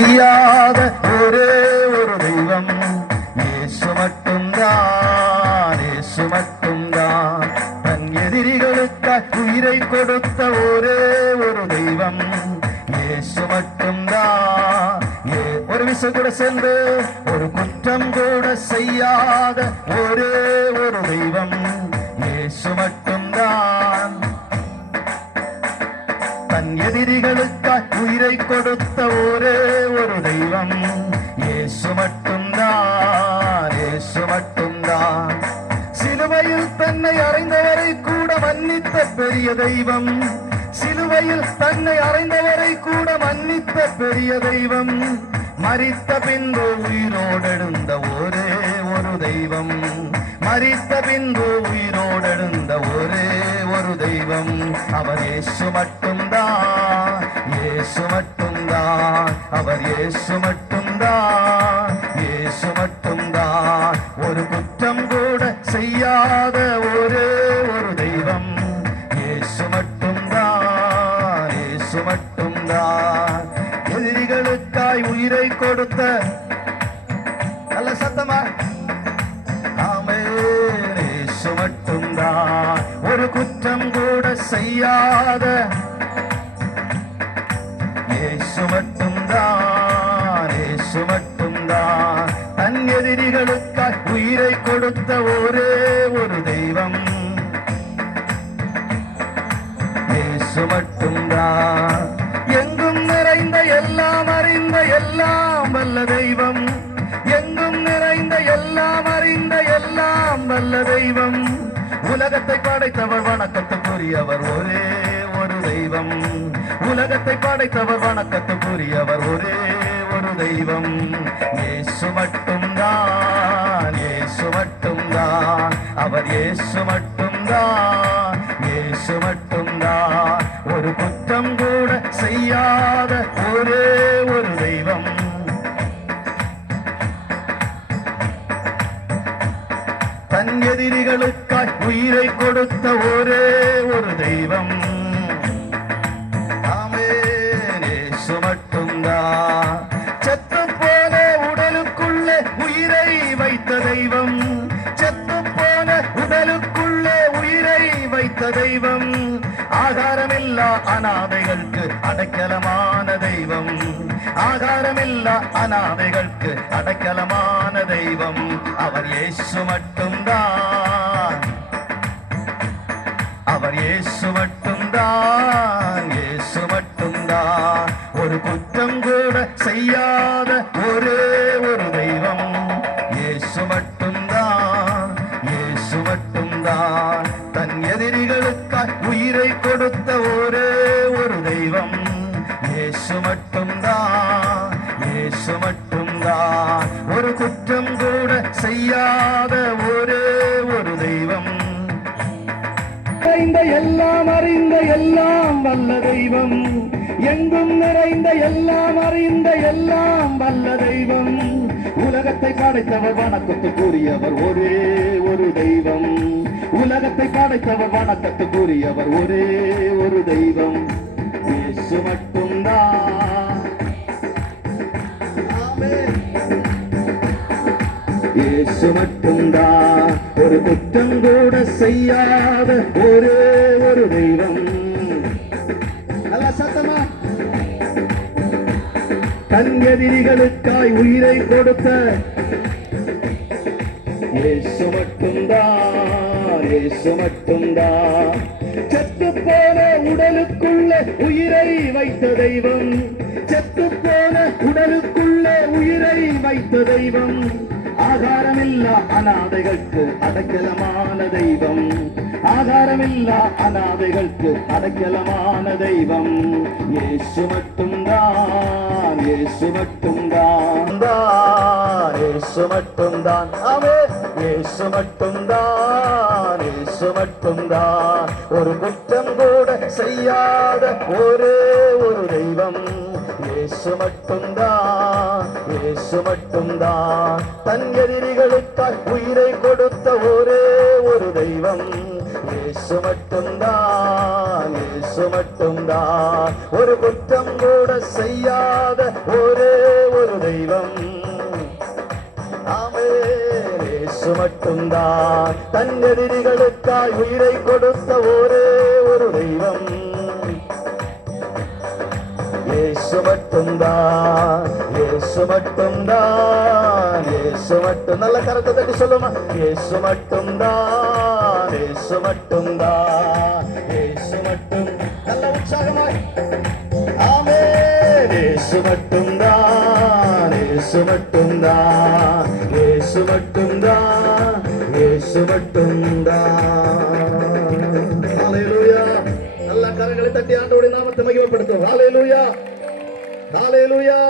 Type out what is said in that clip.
செய்யாத ஒரே ஒரு தெய்வம் இயேசு மட்டும்தான். இயேசு மட்டும்தான். தன் எதிரிகளுக்காய் உயிரை கொடுத்த ஒரே ஒரு தெய்வம் இயேசு மட்டும்தான். ஒரு விஷயம் கூட சென்று ஒரு குற்றம் கூட செய்யாத ஒரே ஒரு தெய்வம் இயேசு மட்டும்தான். தன் எதிரிகளுக்காய் உயிரை கொடுத்த ஒரே ஒரு தெய்வம் இயேசு மட்டும்தான். இயேசு மட்டும்தான். சிலுவையில் தன்னை அறைந்தவரை கூட மன்னித்த பெரிய தெய்வம். சிலுவையில் தன்னை அறைந்தவரை கூட மன்னித்த பெரிய தெய்வம். மரித்த பின்பு உயிரோடெழுந்த ஒரே ஒரு தெய்வம். மரித்த பின்பு உயிரோடெழுந்த ஒரே ஒரு தெய்வம் அவர் இயேசு மட்டும்தான். இயேசு மட்டும்தான். அவர் இயேசு மட்டும்தான். இயேசு மட்டும்தான். ஒரு குற்றம் கூட செய்யாத ஒரே ஒரு தெய்வம் இயேசு மட்டும்தான். இயேசு மட்டும்தான். எதிரிகளுக்காய் உயிரை கொடுத்த நல்ல சத்தமா ஆமென் இயேசு மட்டும்தான். ஒரு குற்றம் கூட செய்யாத இயேசு மட்டும்தான். இயேசு மட்டும்தான். தன் எதிரிகளுக்காய் உயிரை கொடுத்த ஒரே ஒரு தெய்வம் இயேசு மட்டும்தான். எங்கும் நிறைந்த எல்லாம் அறிந்த எல்லாம் வல்ல தெய்வம். எங்கும் நிறைந்த எல்லாம் அறிந்த எல்லாம் வல்ல தெய்வம். உலகத்தை படைத்தவர் வணக்கத்துக்குரியவர் ஒரே ஒரு தெய்வம். உலகத்தை படைத்தவர் வணக்கத்துக்குரியவர் ஒரே ஒரு தெய்வம் இயேசு மட்டும்தான். இயேசு மட்டும்தான். அவர் இயேசு மட்டும்தான். இயேசு மட்டும்தான். ஒரு குற்றம் கூட செய்யாத ஒரே ஒரு தெய்வம் தன் எதிரிகளுக்காய் உயிரை கொடுத்த ஒரே ஒரு தெய்வம் ஆமென் இயேசு மட்டும்தான். செத்து போன உடலுக்குள்ளே உயிரை வைத்த தெய்வம். செத்து போன உடலுக்குள்ளே உயிரை வைத்த தெய்வம். ஆகாரமில்லா அனாதைகளுக்கு அடைக்கலமான தெய்வம். ஆகாரமில்லா அனாதைகளுக்கு அடைக்கலமான தெய்வம் அவர் இயேசு மட்டும்தான். அவர் இயேசு மட்டும்தான். இயேசு மட்டும்தான். ஒரு குற்றம் கூட செய்யாத ஒரே ஒரு தெய்வம் இயேசு மட்டும்தான். இயேசு மட்டும்தான். தன் எதிரிகளுக்காய் உயிரை கொடுத்த ஒரே ஒரு தெய்வம் இயேசு மட்டும்தான். இயேசு மட்டும்தான். ஒரு குற்றம் கூட செய்யாத ஒரே ஒரு தெய்வம். எல்லாம் அறிந்த எல்லாம் வல்ல தெய்வம். எங்கும் நிறைந்த எல்லாம் அறிந்த எல்லாம் வல்ல தெய்வம். உலகத்தை படைத்தவர் வணக்கத்துக்குரியவர் ஒரே ஒரு தெய்வம். உலகத்தை படைத்தவர் வணக்கத்துக்குரியவர் ஒரே ஒரு தெய்வம் இயேசு மட்டும்தான். இயேசு மட்டும்தான். ஒரு குற்றம் கூட செய்யாத ஒரே ஒரு தெய்வம் நல்ல சத்தமா தன் எதிரிகளுக்காய் உயிரை கொடுத்த இயேசு மட்டும்தான். இயேசு மட்டும்தான். செத்து போன உடலுக்குள்ள உயிரை வைத்த தெய்வம். செத்து போன உடலுக்குள்ள உயிரை வைத்த தெய்வம். ஆகாரமில்லா அனாதைகளுக்கு அடைக்கலமான தெய்வம். ஆகாரமில்லா அனாதைகளுக்கு அடைக்கலமான தெய்வம் இயேசு மட்டும்தான். இயேசு மட்டும்தான். இயேசு மட்டும்தான். ஆமென் இயேசு மட்டும்தான். இயேசு மட்டும்தான். ஒரு குற்றம் கூட செய்யாத ஒரே ஒரு தெய்வம் இயேசு மட்டும்தான். இயேசு மட்டும்தான். தன் எதிரிகளுக்காய் உயிரை கொடுத்த ஒரே ஒரு தெய்வம் இயேசு மட்டும்தான். இயேசு மட்டும்தான். ஒரு குற்றம் கூட செய்யாத ஒரே தெய்வம். ஆமென். இயேசு மட்டும்தான் தன் எதிரிகளுக்காய் உயிரை கொடுத்த ஒரே ஒரு தெய்வம். இயேசு மட்டும்தான், இயேசு மட்டும்தான், இயேசு மட்டும். நல்ல கரத்தை தட்டி சொல்லுமா. இயேசு மட்டும்தான், இயேசு மட்டும்தான், இயேசு மட்டும். நல்ல உற்சாகமாய் ஆமென். இயேசு மட்டும்தான், இயேசு மட்டும்தான், இயேசு மட்டும்தான், இயேசு மட்டும்தான். ஹல்லேலூயா. நல்ல கரங்களை தட்டி ஆண்டவருடைய நாமத்தை மகிமைப்படுத்துவோம். ஹல்லேலூயா, ஹல்லேலூயா.